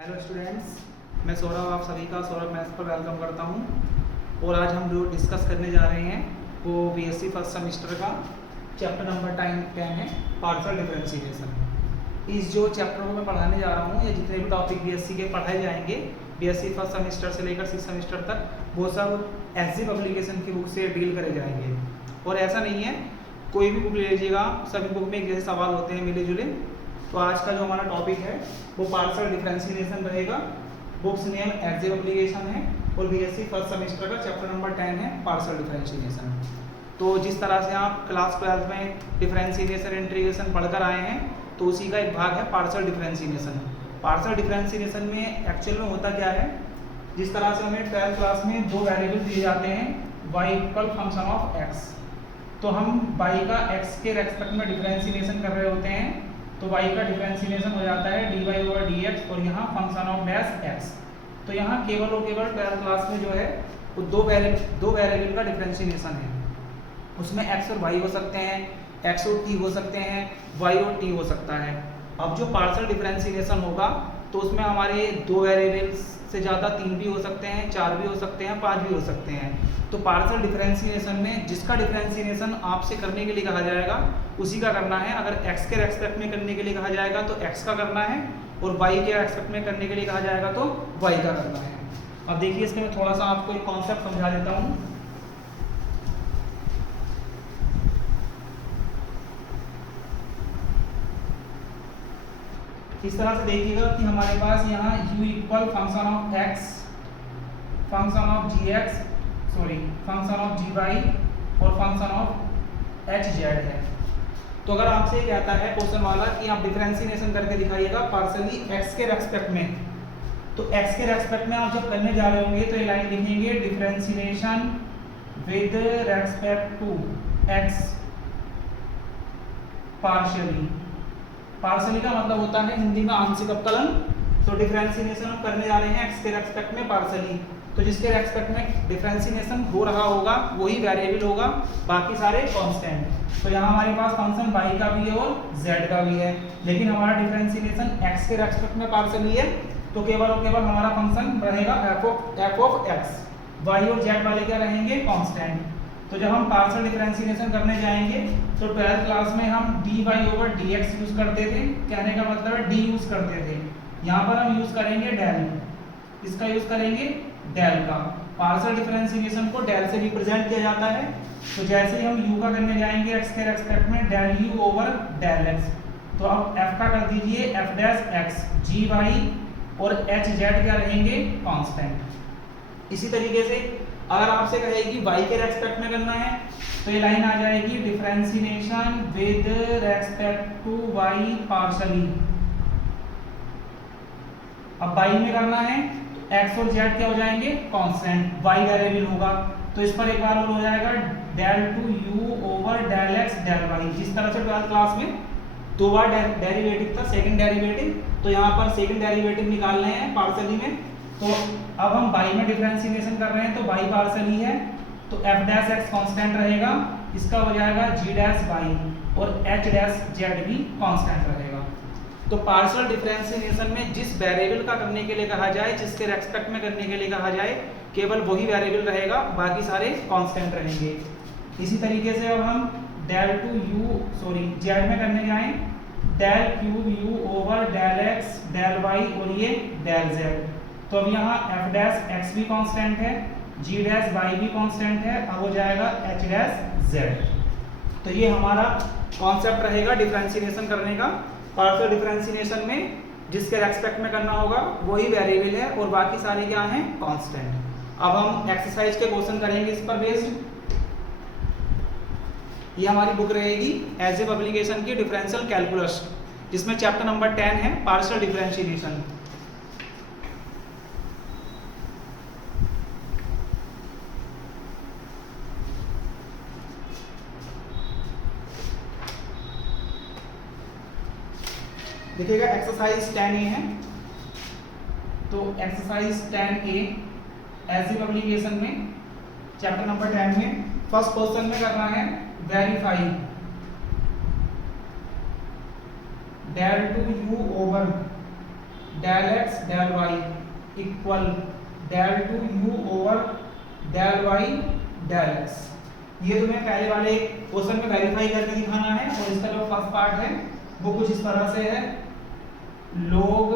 Hello students, मैं सौरभ आप सभी का सौरभ मैथ्स पर वेलकम करता हूं। और आज हम जो डिस्कस करने जा रहे हैं वो बीएससी फर्स्ट सेमेस्टर का चैप्टर नंबर 10 है, पार्शियल डिफरेंशिएशन। इस जो चैप्टर को मैं पढ़ाने जा रहा हूं, या जितने भी टॉपिक बीएससी के पढ़ाए जाएंगे बीएससी फर्स्ट सेमेस्टर से लेकर 6 सेमेस्टर तक, वो सब एसजी पब्लिकेशन की बुक से डील करे जाएंगे। और ऐसा नहीं है कोई भी बुक ले लीजिएगा, सभी बुक में एक जैसे सवाल होते हैं मिले जुले। तो आज का जो हमारा टॉपिक है वो पार्शियल डिफरेंशिएशन रहेगा। बुक्स नेम एसजी पब्लिकेशन है और बीएससी फर्स्ट सेमेस्टर का चैप्टर नंबर 10 है, पार्शियल डिफरेंशिएशन। तो जिस तरह से आप क्लास 12 में डिफरेंशिएशन इंटीग्रेशन पढ़कर आए हैं, तो उसी का एक भाग है पार्शियल डिफरेंशिएशन। पार्शियल डिफरेंशिएशन में एक्चुअल में होता क्या है, जिस तरह से हमें 12th क्लास में दो वेरिएबल दिए जाते हैं, y equal function of x। तो हम y का x के रेस्पेक्ट में डिफरेंशिएशन कर रहे होते हैं, तो y का डिफरेंशिएशन हो जाता है dy/dx, और यहाँ फंक्शन ऑफ डैश x। तो यहाँ केवल और केवल 12th क्लास में जो है वो दो वेरिएबल का डिफरेंशिएशन है। उसमें x और y हो सकते हैं, x और t हो सकते हैं, y और t हो सकता है। अब जो पार्शियल डिफरेंशिएशन होगा तो उसमें हमारे दो वेरिएबल्स से ज़्यादा 3 भी हो सकते हैं, 4 भी हो सकते हैं, 5 भी हो सकते हैं। तो पार्शियल डिफरेंशिएशन में जिसका डिफरेंशिएशन आपसे करने के लिए कहा जाएगा उसी का करना है। अगर x के रेस्पेक्ट में करने के लिए कहा जाएगा तो x का करना है, और y के रेस्पेक्ट में करने के लिए कहा जाएगा तो y का करना है। अब देखिए, इसके मैं थोड़ा सा आपको एक कॉन्सेप्ट समझा देता हूँ। इस तरह से देखिएगा कि हमारे पास यहाँ u equal function of x, function of gx, function of gy और फंक्शन ऑफ hz है। तो अगर आपसे कहता है क्वेश्चन वाला कि आप डिफरेंशिएशन करके दिखाइएगा पार्शियली x के रेस्पेक्ट में, तो x के रेस्पेक्ट में आप जब करने जा रहे होंगे तो ये लाइन लिखेंगे differentiation with respect to x partially. Partially का मतलब होता है हिंदी में आंशिक अवकलन। तो डिफरेंशिएशन हम करने जा रहे हैं x के रेस्पेक्ट में पार्शियली, तो जिसके रेस्पेक्ट में डिफरेंशिएशन हो रहा होगा वही वेरिएबल होगा, बाकी सारे कांस्टेंट। तो यहाँ हमारे पास फंक्शन y का भी है और z का भी है, लेकिन हमारा डिफरेंशिएशन x के रेस्पेक्ट में पार्शियली है, तो केवल और केवल हमारा फंक्शन रहेगा f ऑफ x। y और z वाले क्या रहेंगे, कांस्टेंट। तो जब हम पार्शियल डिफरेंशिएशन करने जाएंगे तो 12th क्लास में हम dy/dx यूज करते थे, कहने का मतलब है d यूज करते थे। यहाँ पर हम यूज करेंगे डेल, इसका यूज करेंगे डेल का। पार्शियल डिफरेंशिएशन को डेल से रिप्रेजेंट किया जाता है। तो जैसे ही हम u का करने जाएंगे x के रेस्पेक्ट में, del u over del x। तो अब f का कर दीजिए f डैश x, gy और hz क्या रहेंगे, कांस्टेंट। इसी तरीके से अगर आपसे कहेगी y के रेस्पेक्ट में करना है तो ये लाइन आ जाएगी differentiation with respect to y partially. अब y में करना है तो x और z क्या हो जाएंगे, कांस्टेंट, y वेरिएबल होगा। तो इस पर एक बार और हो जाएगा del two u over del x del y। जिस तरह से 12th क्लास में दो बार डेरिवेटिव था, सेकंड डेरिवेटिव, तो यहाँ पर सेकंड डेरिवेटिव निकालने हैं पार्शियली में। तो अब हम y में डिफरेंशिएशन कर रहे हैं तो y पार्शियली है, तो f डैश x कांस्टेंट रहेगा, इसका हो जाएगा g डैश y, और h डैश z भी कांस्टेंट रहेगा। तो पार्शियल डिफरेंशिएशन में जिस वेरिएबल का करने के लिए कहा जाए, जिसके रेस्पेक्ट में करने के लिए कहा जाए, केवल वही वेरिएबल रहेगा, बाकी सारे कांस्टेंट रहेंगे। इसी तरीके से अब हम डेल टू z में करने जाएं, del cube u over del x del y और ये डेल z। तो अब यहाँ f डैश x भी कांस्टेंट है, g डैश y भी कांस्टेंट है, अब हो जाएगा h डैश z। तो ये हमारा कॉन्सेप्ट रहेगा डिफरेंशिएशन करने का। पार्शियल डिफरेंशिएशन में जिसके रेस्पेक्ट में करना होगा वही वेरिएबल है और बाकी सारे क्या हैं, कांस्टेंट। अब हम एक्सरसाइज के क्वेश्चन करेंगे इस पर बेस्ड। ये हमारी बुक रहेगी एसजी पब्लिकेशन की डिफरेंशियल कैलकुलस, जिसमें चैप्टर नंबर 10 है, पार्शियल डिफरेंशिएशन। देखिएगा एक्सरसाइज 10A है, तो एक्सरसाइज 10A एसजी पब्लिकेशन में चैप्टर नंबर 10 में फर्स्ट क्वेश्चन में करना है verify del two u over del x del y equal del two u over del y del x. ये तुम्हें पहले वाले क्वेश्चन में वेरीफाई करके दिखाना है। और इसका जो फर्स्ट पार्ट है वो कुछ इस तरह से है, log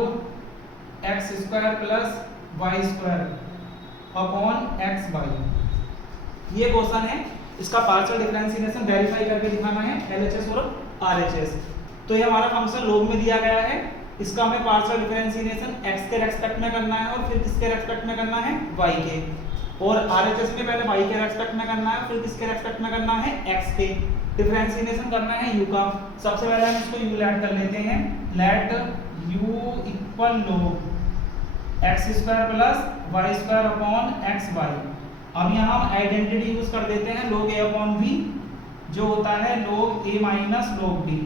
x square plus y square upon x y. ये क्वेश्चन है, इसका पार्शियल डिफरेंशिएशन वेरीफाई करके दिखाना है एलएचएस और आरएचएस। तो ये हमारा फंक्शन log में दिया गया है, इसका हमें पार्शियल डिफरेंशिएशन x के रेस्पेक्ट में करना है और फिर किसके रेस्पेक्ट में करना है, y के। और आरएचएस में पहले y के रेस्पेक्ट में करना है, फिर किसके रेस्पेक्ट में करना है, x के। डिफरेंशिएशन करना है u का। सबसे पहले हम इसको u लेट कर लेते हैं, let u equal log x square plus y square upon x y. अब यहाँ हम आइडेंटिटी यूज कर देते हैं log a अपॉन b, जो होता है log a minus log b।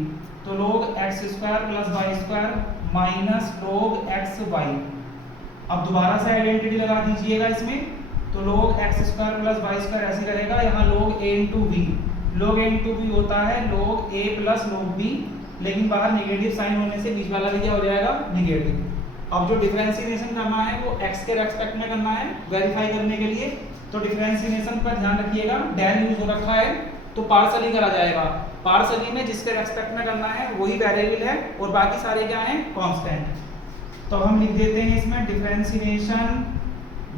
तो log x square plus y square minus log x y. अब दोबारा से आइडेंटिटी लगा दीजिएगा इसमें, तो log x square plus y square ऐसे रहेगा, यहाँ log a into b. log a into b होता है log a plus log b, लेकिन बाहर नेगेटिव साइन होने से बीच वाला भी क्या हो जाएगा, नेगेटिव। अब जो डिफरेंशिएशन करना है वो x के रेस्पेक्ट में करना है वेरीफाई करने के लिए। तो डिफरेंशिएशन पर ध्यान रखिएगा, डेल यूज हो रखा है तो पार्शियली करा जाएगा। पार्शियली में जिसके रेस्पेक्ट में करना है वही वेरिएबल है और बाकी सारे क्या हैं, कांस्टेंट। तो हम लिख देते हैं इसमें differentiation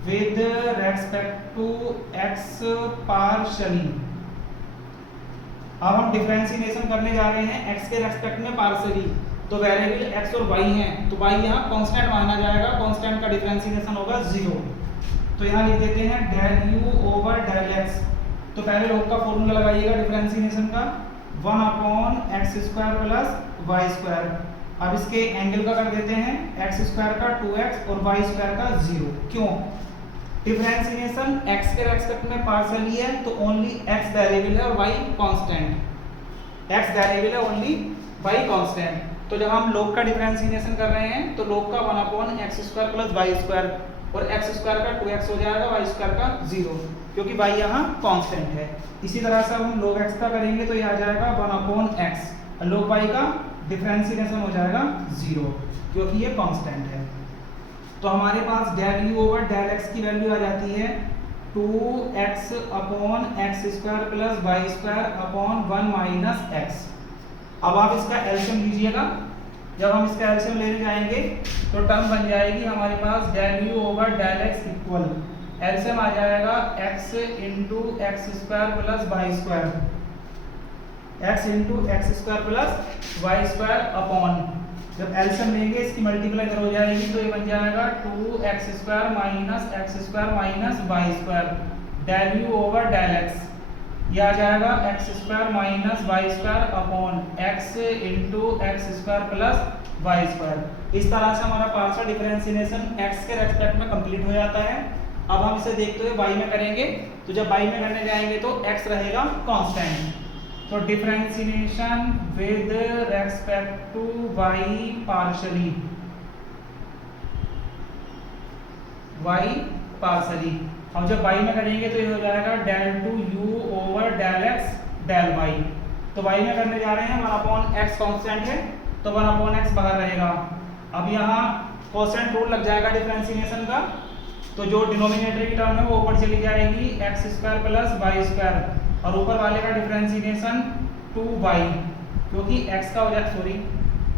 with respect to x partially. अब हम डिफरेंशिएशन करने जा रहे हैं x के रेस्पेक्ट में पार्शियली। तो वेरिएबल x और y हैं, तो y यहाँ कांस्टेंट माना जाएगा, कांस्टेंट का डिफरेंशिएशन होगा 0। तो यहाँ लिख देते हैं del u over del x। तो पहले log का फॉर्मूला लगाइएगा डिफरेंशिएशन का, 1 upon x square plus y square. अब इसके एंगल का कर देते हैं, एक्स स्क्वायर का 2x और वाई स्क्वायर का 0। क्यों, डिफरेंशिएशन x के रेस्पेक्ट में पार्शियली है तो ओनली x वेरिएबल है और y कांस्टेंट। x वेरिएबल है, ओनली y कांस्टेंट। तो जब हम log का डिफरेंशिएशन कर रहे हैं तो log का 1 upon x square plus y square, और एक्स स्क्वायर का 2x हो जाएगा, वाई स्क्वायर का 0, क्योंकि y यहाँ कांस्टेंट है। इसी तरह से हम log x का करेंगे तो ये आ जाएगा 1 अपॉन एक्स, और log y का डिफरेंशिएशन हो जाएगा 0, क्योंकि ये कांस्टेंट है। तो हमारे पास del u over del x की वैल्यू आ जाती है 2x upon x square plus y square upon 1 minus x। अब आप इसका एलसीएम लीजिएगा, जब हम इसका एलसीएम लेने जाएंगे तो टर्म बन जाएगी हमारे पास del u over del x equal, LCM आ जाएगा x into x square plus y square, x into x square plus y square upon, जब एलसीएम लेंगे इसकी मल्टीप्लाई इधर हो जाएगी तो ये बन जाएगा 2x square minus x square minus y square del u over del x। यह आ जाएगा x square minus y square upon x into x square plus y square. इस तरह से हमारा पार्शियल डिफरेंशिएशन x के रेस्पेक्ट में कंप्लीट हो जाता है। अब हम इसे देखते हुए y में करेंगे, तो जब y में करने जाएंगे तो x रहेगा कांस्टेंट। तो differentiation with respect to y partially, y partially. अब जब y में करेंगे तो ये हो जाएगा del two u over del x del y। तो y में करने जा रहे हैं 1 अपॉन x कांस्टेंट है तो 1 अपॉन x बाहर रहेगा। अब यहाँ कोसेंट रूल लग जाएगा डिफरेंशिएशन का, तो जो डिनोमिनेटर की टर्म है वो ऊपर चली जाएगी x square plus y square, और ऊपर वाले का डिफरेंशिएशन 2y, क्योंकि x का हो जाए, सॉरी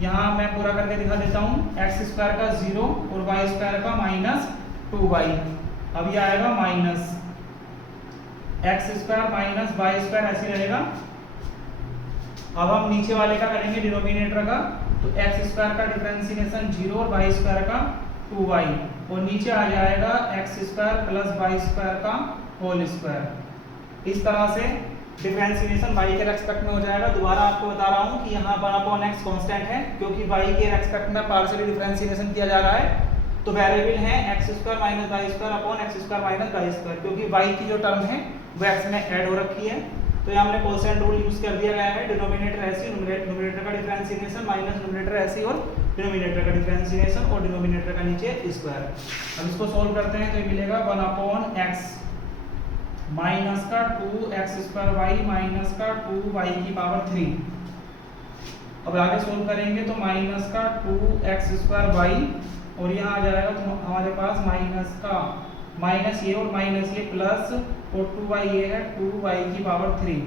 यहाँ मैं पूरा करके दिखा देता हूँ, एक्स स्क्वायर का 0 और वाई स्क्वायर का माइनस 2y। अब ये आएगा minus x square minus y square ऐसे रहेगा। अब हम नीचे वाले का करेंगे डिनोमिनेटर का, तो एक्स स्क्वायर का डिफरेंशिएशन 0 और वाई स्क्वायर का 2y, और नीचे आ जाएगा x square plus y square का होल स्क्वायर। इस तरह से डिफरेंशिएशन y के रेस्पेक्ट में हो जाएगा। दोबारा आपको बता रहा हूँ कि यहाँ 1 अपॉन x कांस्टेंट है, क्योंकि y के रेस्पेक्ट में पार्शियली डिफरेंशिएशन किया जा रहा है। तो वेरिएबल है x square minus y square upon x square minus y square, क्योंकि y की जो टर्म है वो x में ऐड हो रखी है। तो यहाँ हमने कोसेंट रूल यूज कर दिया गया है, डिनोमिनेटर ऐसी, न्यूमरेटर का डिफरेंशिएशन माइनस न्यूमरेटर ऐसी, और डिनोमिनेटर का डिफरेंशिएशन और डिनोमिनेटर का नीचे स्क्वायर। अब इसको सोल्व करते हैं तो ये मिलेगा 1 अपॉन एक्स माइनस का 2x स्क्वायर वाई माइनस का 2y की पावर 3। अब आगे सोल्व करेंगे तो माइनस का 2x स्क्वायर वाई और यहाँ आ जाएगा तो हमारे पास माइनस का माइनस ये और माइनस ये प्लस और 2y ये है 2y की power 3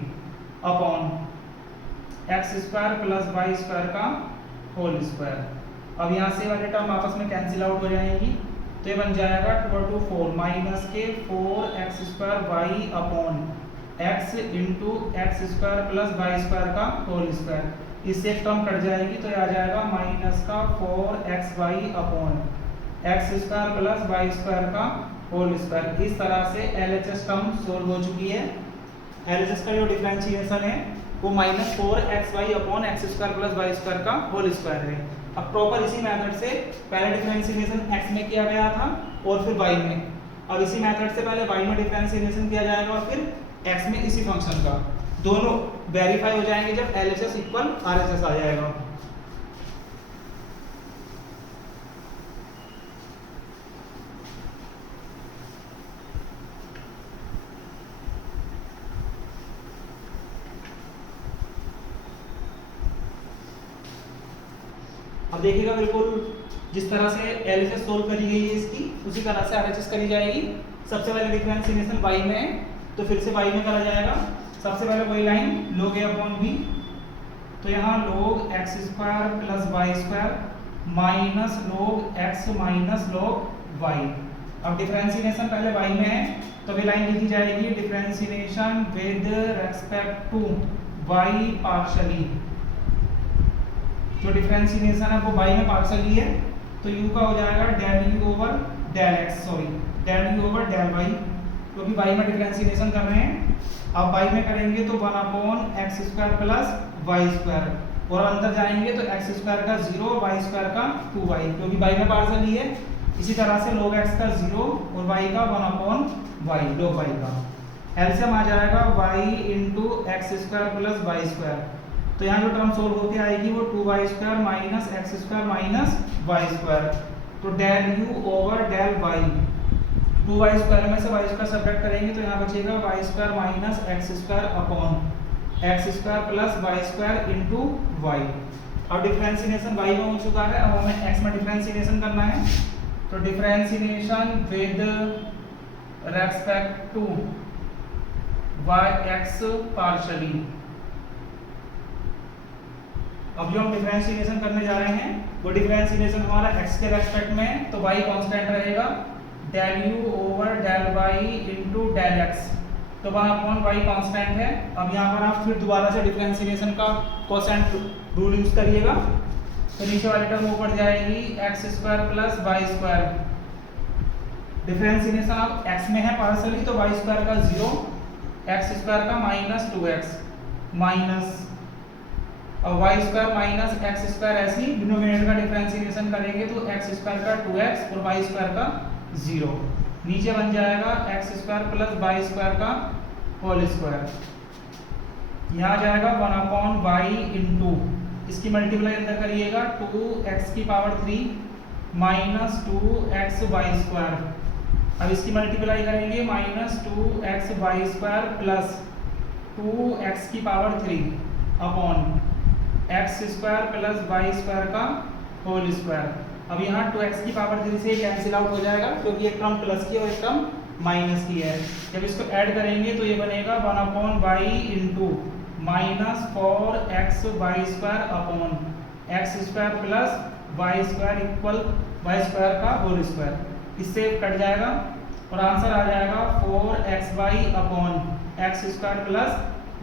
upon x square plus y square का होल स्क्वायर। अब यहाँ से वाले टर्म आपस में कैंसिल आउट हो जाएंगी तो ये बन जाएगा 2/4 माइनस के 4x square y upon x into x square plus y square का होल स्क्वायर। इससे एक टर्म कट जाएगी तो ये आ जाएगा माइनस का 4xy upon x square plus y square का होल स्क्वायर। इस तरह से LHS टर्म सोल्व हो चुकी है। LHS का जो डिफरेंशिएशन है वो -4xy upon x square plus y square का होल स्क्वायर है। अब प्रॉपर इसी मेथड से पहले डिफरेंशिएशन x में किया गया था और फिर y में। अब इसी मेथड से पहले y में डिफरेंशिएशन किया जाएगा और फिर x में इसी फंक्शन का। दोनों वेरीफाई हो जाएंगे जब LHS इक्वल RHS आ जाएगा। अब देखिएगा बिल्कुल जिस तरह से LHS सोल्व करी गई है इसकी उसी तरह से RHS करी जाएगी। सबसे पहले डिफरेंशिएशन y में है तो फिर से y में करा जाएगा। सबसे पहले वही line log a upon b, तो यहाँ log x square plus y square minus log x minus log y। अब डिफरेंशिएशन पहले y में है तो वे लाइन लिखी जाएगी differentiation with respect to y partially. जो डिफरेंशिएशन है वो y में पार्शियली है तो u का हो जाएगा del u over del x, sorry del u over del y, क्योंकि y में डिफरेंशिएशन कर रहे हैं। अब y में करेंगे तो 1 upon x square plus y square और अंदर जाएंगे तो एक्स स्क्वायर का 0 वाई स्क्वायर का 2y, क्योंकि y में पार्शियली है। इसी तरह से log x का 0 और y का 1 अपॉन y log y का एलसीएम आ जाएगा y into x square plus y square. तो यहाँ जो टर्म सोल्व होके आएगी वो 2y square minus x square minus y square, तो del u over del y। 2y square में से y स्क्वायर सब्ट्रैक्ट करेंगे तो यहाँ बचेगा y square minus x square upon x square plus y square into y। अब differentiation y में हो चुका है, अब हमें x में डिफरेंशिएशन करना है। तो differentiation with respect to x partially. अब जो हम डिफरेंशिएशन करने जा रहे हैं वो डिफरेंशिएशन हमारा x के रेस्पेक्ट में, तो y कांस्टेंट रहेगा del u over del y into del x, तो 1 अपॉन y कांस्टेंट है। अब यहाँ पर आप फिर दोबारा से डिफरेंशिएशन का कोसेंट रूल यूज करिएगा तो नीचे वाली टर्म ऊपर जाएगी x square plus y square. Differentiation अब x में है पार्शियली तो वाई स्क्वायर का 0, एक्स स्क्वायर का माइनस 2x माइनस और y square minus x square, ऐसे ही डिनोमिनेटर का डिफरेंशिएशन करेंगे तो एक्स स्क्वायर का 2x और वाई स्क्वायर का 0। नीचे बन जाएगा x square plus y square का होल स्क्वायर। यहाँ जाएगा 1 अपॉन वाई इंटू इसकी मल्टीप्लाई अंदर करिएगा 2x की power 3 minus 2x Y square. अब इसकी मल्टीप्लाई करेंगे minus 2x Y square plus 2x की power 3 upon x square plus y square का होल स्क्वायर। अब यहाँ 2x की पावर 3 से कैंसिल आउट हो जाएगा क्योंकि एक टर्म प्लस की और एक टर्म माइनस की है। जब इसको ऐड करेंगे तो ये बनेगा 1 upon y into minus 4x y square upon x square plus y square equal y square का होल स्क्वायर। इससे कट जाएगा और आंसर आ जाएगा 4xy upon x square plus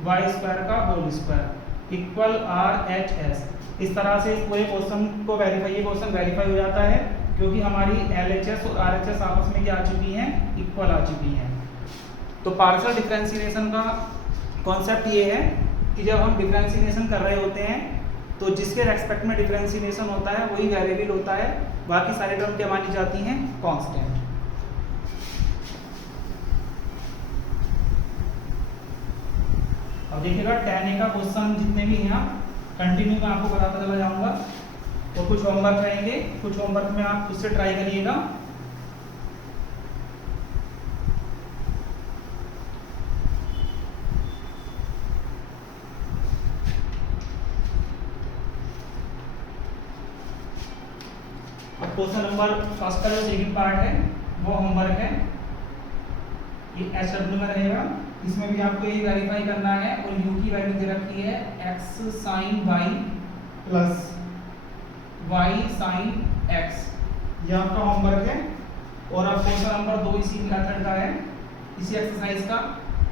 y square का होल स्क्वायर इक्वल RHS। इस तरह से इस पूरे क्वेश्चन को वेरीफाई, ये क्वेश्चन वेरीफाई हो जाता है क्योंकि हमारी LHS और RHS आपस में क्या आ चुकी हैं, इक्वल आ चुकी हैं। तो पार्शियल डिफरेंशिएशन का कॉन्सेप्ट ये है कि जब हम डिफरेंशिएशन कर रहे होते हैं तो जिसके रेस्पेक्ट में डिफरेंशिएशन होता है वही वेरिएबल होता है, बाकी सारी टर्म क्या मानी जाती हैं, कांस्टेंट। अब देखिएगा tan A का क्वेश्चन जितने भी हैं कंटिन्यू मैं आपको बताता चला जाऊंगा और कुछ होमवर्क रहेंगे, कुछ होमवर्क में आप खुद से ट्राई करिएगा। अब क्वेश्चन नंबर फर्स्ट का जो सेकंड पार्ट है वो होमवर्क है, ये SW में रहेगा। इसमें भी आपको ये वेरीफाई करना है और u की वैल्यू दे रखी है x sin y plus y sin x, ये आपका होमवर्क है। और अब क्वेश्चन नंबर 2 इसी मेथड का है, इसी एक्सरसाइज का।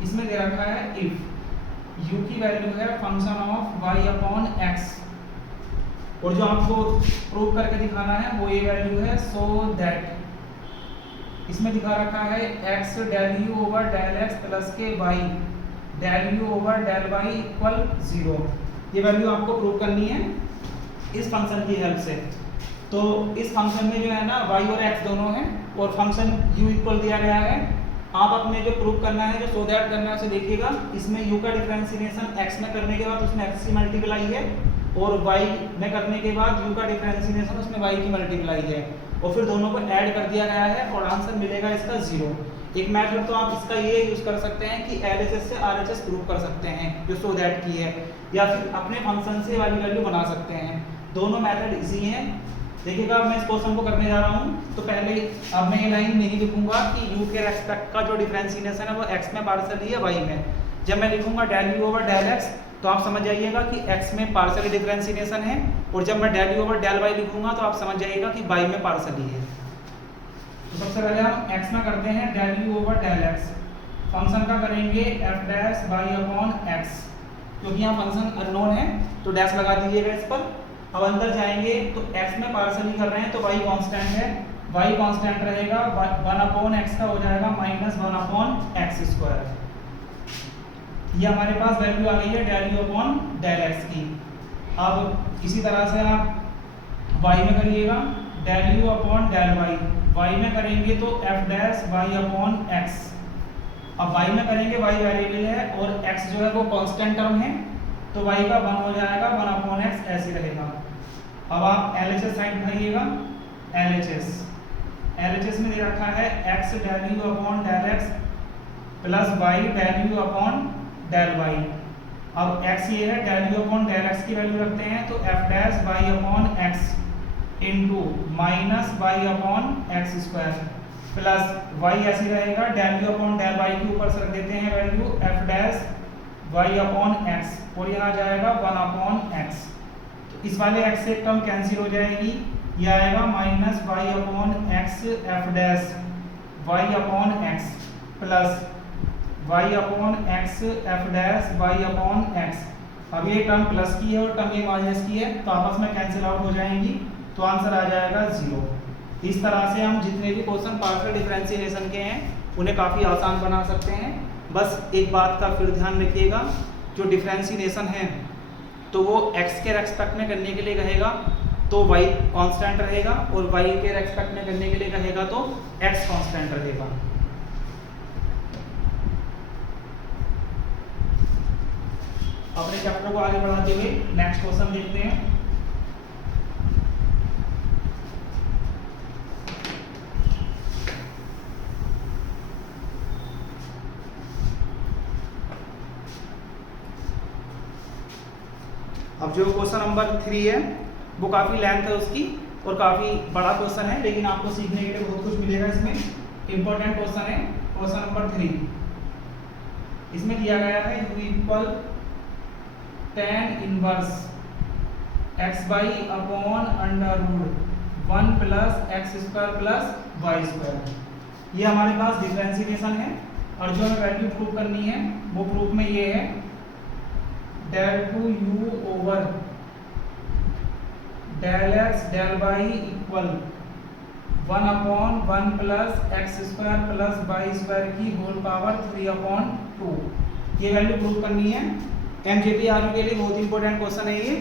इसमें दे रखा है इफ u की वैल्यू है function of y upon x, और जो आपको प्रूव करके दिखाना है वो ये वैल्यू है सो दैट, इसमें दिखा रखा है x del u over del x plus के y del u over del y equal 0। ये वैल्यू आपको प्रूव करनी है इस फंक्शन की हेल्प से। तो इस फंक्शन में जो है ना y और x दोनों हैं और फंक्शन u इक्वल दिया गया है। आप अपने जो प्रूव करना है, जो सो दैट करना है उसे देखिएगा। इसमें u का डिफरेंशिएशन x में करने के बाद उसमें x की मल्टीप्लाई है, और y में करने के बाद u का डिफरेंशिएशन उसमें y की मल्टीप्लाई है, और फिर दोनों को ऐड कर दिया गया है और आंसर मिलेगा इसका 0। एक मेथड तो आप इसका ये यूज कर सकते हैं कि LHS से RHS प्रूव कर सकते हैं जो सो दैट की है, या फिर अपने फंक्शन से वाली वैल्यू बना सकते हैं। दोनों मेथड इजी हैं। देखिएगा अब मैं इस क्वेश्चन को करने जा रहा हूँ। तो पहले अब मैं ये लाइन नहीं लिखूंगा कि u के रेस्पेक्ट का जो डिफरेंशिएशन है वो x में पार्शियली है y में। जब मैं लिखूंगा del u over del x तो आप समझ जाइएगा कि x में पार्शियली डिफरेंशिएशन है, और जब मैं del u over del y लिखूंगा तो आप समझ जाइएगा कि y में पार्शियली है। तो सबसे पहले हम x में करते हैं del u over del x, function का करेंगे f dash y upon x, क्योंकि यहाँ फंक्शन अननोन है तो डैश लगा दीजिएगा इस पर। अब अंदर जाएंगे तो x में पार्शियली कर रहे हैं तो y कांस्टेंट है, y कांस्टेंट रहेगा, 1 अपॉन x का हो जाएगा माइनस 1 अपॉन x स्क्वायर। ये हमारे पास वैल्यू आ गई है del u upon del x की। अब इसी तरह से आप y में करिएगा del u upon del y में करेंगे तो f dash y upon x। अब y में करेंगे y वेरिएबल है और x जो है वो कांस्टेंट टर्म है, तो y का 1 हो जाएगा, 1 अपॉन x ऐसे रहेगा। अब आप LHS साइड उठाइएगा, LHS में दे रखा है x del u upon del x plus y del u upon del y। अब x ये है, del u upon del x की वैल्यू रखते हैं तो f dash y upon x into minus y upon x square plus y ऐसे रहेगा, del u upon del y के ऊपर से रख देते हैं value f dash y upon x, और यहाँ जाएगा 1 अपॉन x। तो इस वाले x से टर्म कैंसिल हो जाएगी, यह आएगा minus y upon x f dash y upon x plus y upon x f dash y upon x। अब ये टर्म प्लस की है और टर्म ये माइनस की है तो आपस में कैंसिल आउट हो जाएंगी, तो आंसर आ जाएगा 0। इस तरह से हम जितने भी क्वेश्चन पार्शियल डिफरेंशिएशन के हैं उन्हें काफ़ी आसान बना सकते हैं। बस एक बात का फिर ध्यान रखिएगा, जो डिफरेंशिएशन है तो वो x के रेस्पेक्ट में करने के लिए कहेगा तो y कांस्टेंट रहेगा, और y के रेस्पेक्ट में करने के लिए कहेगा तो x कांस्टेंट रहेगा। अपने चैप्टर को आगे बढ़ाते हुए नेक्स्ट क्वेश्चन देखते हैं। अब जो क्वेश्चन नंबर 3 है वो काफ़ी लेंथ है उसकी और काफ़ी बड़ा क्वेश्चन है, लेकिन आपको सीखने के लिए बहुत कुछ मिलेगा इसमें। इंपॉर्टेंट क्वेश्चन है क्वेश्चन नंबर 3। इसमें दिया गया है u equal tan inverse x by upon under root 1 plus x square plus y square. ये हमारे पास डिफरेंशिएशन है, और जो हमें वैल्यू प्रूव करनी है वो प्रूफ में ये है del two u over del x del y equal 1 upon 1 plus x square plus y square की होल पावर 3 अपॉन 2। ये वैल्यू प्रूव करनी है। MJPRU के लिए बहुत इंपॉर्टेंट क्वेश्चन है ये,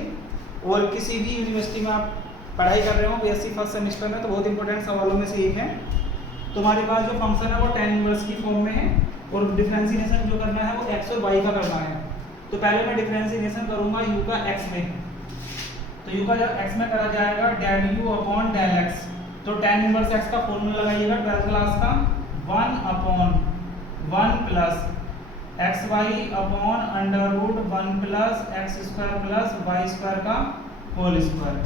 और किसी भी यूनिवर्सिटी में आप पढ़ाई कर रहे हो BSc फर्स्ट सेमेस्टर में तो बहुत इंपॉर्टेंट सवालों में से एक है। तो हमारे पास जो फंक्शन है वो tan इनवर्स की फॉर्म में है, और डिफरेंशिएशन जो करना है वो x और y का करना है। तो पहले मैं डिफरेंशिएशन करूंगा u का x में, तो u का जब x में करा जाएगा del u upon del x, तो tan इनवर्स x का फॉर्मूला लगाइएगा 12th क्लास का 1 upon 1 plus x y upon under root 1 plus x square plus y square का होल स्क्वायर।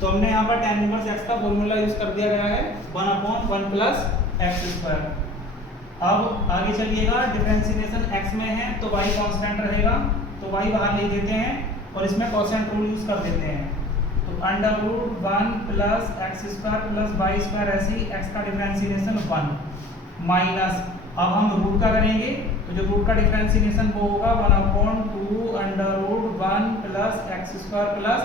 तो हमने यहाँ पर tan इनवर्स x का फॉर्मूला यूज कर दिया गया है 1/1 प्लस एक्स स्क्वायर। अब आगे चलिएगा, डिफरेंशिएशन x में है तो y कांस्टेंट रहेगा, तो y बाहर ले देते हैं और इसमें कोसेंट रूल यूज कर देते हैं। तो √1 plus x square plus y square, ऐसे ही x का डिफरेंशिएशन 1 माइनस, अब हम रूट का करेंगे तो जो रूट का डिफरेंशिएशन वो होगा 1/2 √1 plus x square plus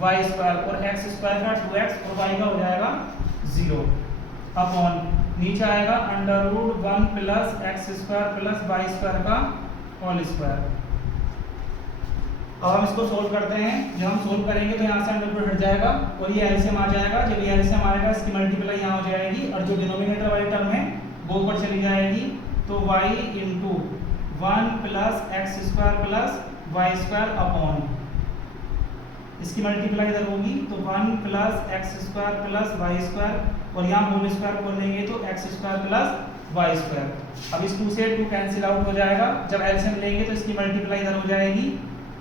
y square, और एक्स स्क्वायर का 2x और वाई का हो जाएगा 0 अपॉन, नीचे आएगा √1 plus x square plus y square का होल स्क्वायर। अब हम इसको सोल्व करते हैं। जब हम सोल्व करेंगे तो यहाँ से अंडर हट जाएगा और ये एलसीएम आ जाएगा। जब ये एलसीएम आएगा इसकी मल्टीप्लाई यहाँ हो जाएगी और जो डिनोमिनेटर वाली टर्म है वो ऊपर चली जाएगी। तो y into 1 plus x square plus y square upon, इसकी मल्टीप्लाई इधर होगी तो 1 plus x square plus y square और यहाँ होल स्क्वायर बोल देंगे तो x square plus y square. अब इस 2 से 2 कैंसिल आउट हो जाएगा। जब एलसीएम लेंगे तो इसकी मल्टीप्लाई इधर हो जाएगी,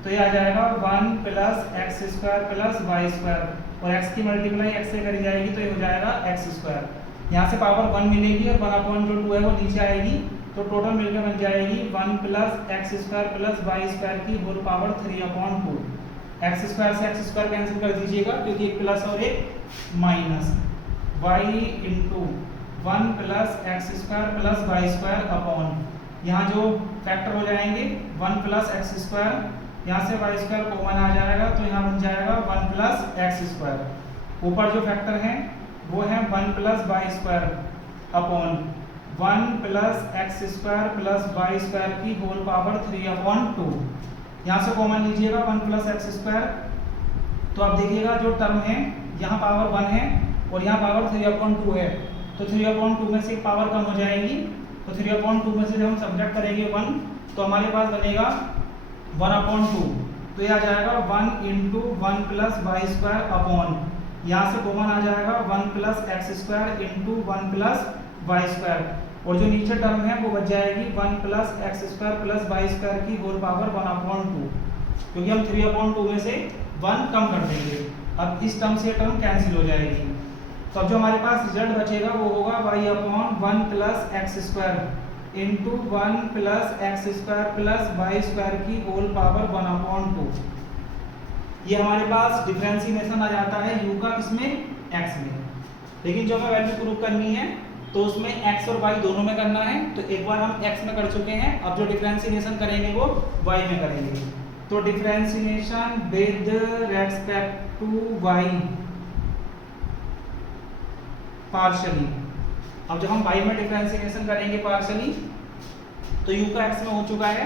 तो ये आ जाएगा 1 plus x square plus y square और x की मल्टीप्लाई x से करी जाएगी तो ये हो जाएगा एक्स स्क्वायर। यहाँ से पावर 1 मिलेगी और 1/2 है वो नीचे आएगी, तो टोटल मिलकर बन जाएगी 1 plus x square plus y square की होल पावर 3/2। एक्स स्क्वायर से एक्स स्क्वायर कैंसिल कर दीजिएगा क्योंकि एक प्लस और एक minus, y into 1 plus x square plus y square upon, यहाँ जो फैक्टर हो जाएंगे 1 प्लस एक्स स्क्वायर, यहाँ से वाई स्क्वायर कॉमन आ जाएगा तो यहाँ बन जाएगा 1 प्लस एक्स स्क्वायर। ऊपर जो फैक्टर है वो है 1 plus y square upon 1 plus x square plus y square की होल पावर 3/2। यहाँ से कॉमन लीजिएगा 1 प्लस एक्स स्क्वायर, तो आप देखिएगा जो टर्म है यहाँ पावर 1 है और यहाँ पावर 3/2 है, तो 3/2 में से पावर कम हो जाएगी, तो 3/2 में से जब हम सब्ट्रैक्ट करेंगे 1 तो हमारे पास बनेगा 1/2, तो यह आ जाएगा 1 into 1 plus y square upon, यहाँ से कॉमन आ जाएगा 1 plus x square into 1 plus y square, और जो नीचे टर्म है वो बच जाएगी 1 plus x square plus y square की होल पावर 1/2, क्योंकि हम 3/2 में से 1 कम कर देंगे। अब इस टर्म से टर्म कैंसिल हो जाएगी, तो अब जो हमारे पास रिजल्ट बचेगा वो होगा y/1 plus x square into 1 plus x square plus y square की होल पावर 1/2। ये हमारे पास डिफरेंशिएशन आ जाता है u का, इसमें x में, लेकिन जो हमें वैल्यू प्रूव करनी है तो उसमें x और y दोनों में करना है। तो एक बार हम x में कर चुके हैं, अब जो डिफरेंशिएशन करेंगे वो y में करेंगे। तो differentiation with respect to y partially, अब जब हम y में डिफरेंशिएशन करेंगे पार्शियली तो u का x में हो चुका है,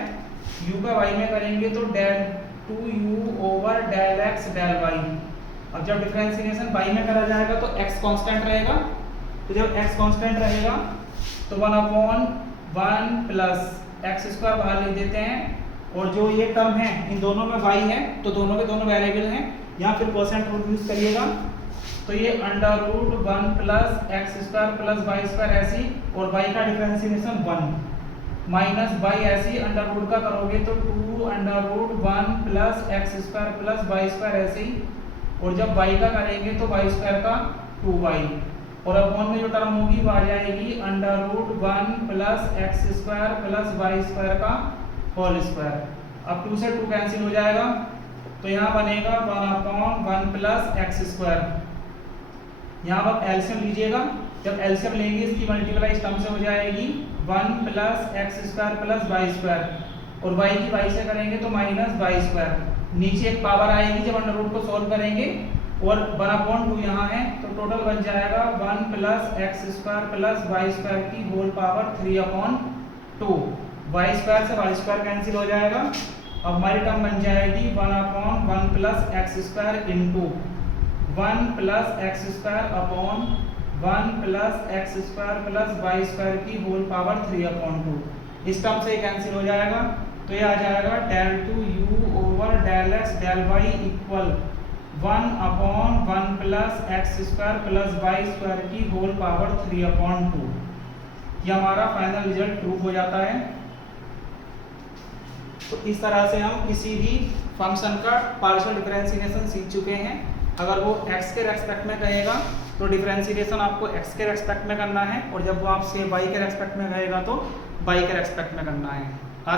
u का y में करेंगे तो del 2u over del x del y। अब जब डिफरेंशिएशन y में करा जाएगा तो x कांस्टेंट रहेगा, तो जब x कांस्टेंट रहेगा तो 1/1 प्लस एक्स स्क्वायर बाहर ले देते हैं, और जो ये टर्म है इन दोनों में y है तो दोनों के दोनों वेरिएबल हैं, यहाँ फिर परसेंट रूल यूज करिएगा, तो ये √1 plus x square plus y square ऐसी, और y का डिफरेंशिएशन 1 माइनस y ऐसी अंडर रूट का करोगे तो 2√1 plus x square plus y square ऐसे ही, और जब y का करेंगे तो वाई स्क्वायर का 2y, और अपॉन में जो टर्म होगी वो आ जाएगी √1 plus x square plus y square का होल स्क्वायर। अब 2 से 2 कैंसिल हो जाएगा तो यहाँ बनेगा 1/1 प्लस एक्स स्क्वायर। यहाँ आप एलसीएम लीजिएगा, जब एलसीएम लेंगे इसकी मल्टीप्लाई इस टर्म से हो जाएगी 1 plus x square plus y square, और y की y से करेंगे तो माइनस वाई स्क्वायर। नीचे एक पावर आएगी जब अंडर रूट को सॉल्व करेंगे, और 1/2 यहाँ है तो टोटल बन जाएगा 1 plus x square plus y square की होल पावर 3/2। वाई स्क्वायर से वाई स्क्वायर कैंसिल हो जाएगा, अब हमारी टर्म बन जाएगी 1/1 plus x square into 1 plus x square upon 1 plus x square plus y square की होल पावर 3/2। इस टर्म से कैंसिल हो जाएगा तो ये आ जाएगा del 2u over del x del y equal 1/1 plus x square plus y square की होल पावर 3/2। ये हमारा फाइनल रिजल्ट प्रूव हो जाता है। तो इस तरह से हम किसी भी फंक्शन का पार्शियल डिफरेंशिएशन सीख चुके हैं। अगर वो x के रेस्पेक्ट में कहेगा तो डिफरेंशिएशन आपको x के रेस्पेक्ट में करना है, और जब वो आपसे y के रेस्पेक्ट में कहेगा तो y के रेस्पेक्ट में करना है।